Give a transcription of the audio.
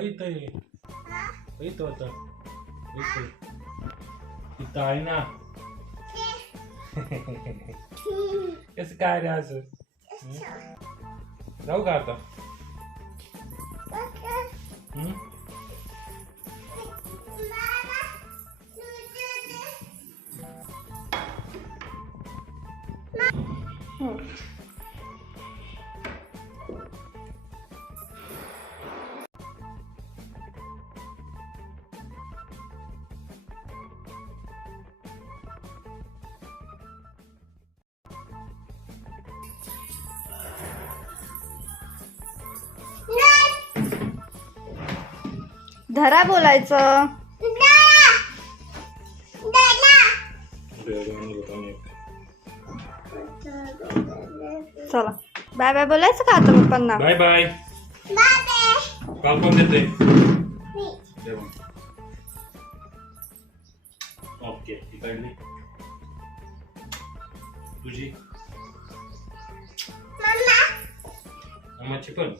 इथं इथं इथं होतं इथं इथं आहे ना. कसं काय रे असं? जाऊ का आता? धरा बोलायचं. चला बाय बाय बोलायचं का आता पप्पांना? Bye bye. काल कोण देते? ओके ती काढली तुझी मामाची पण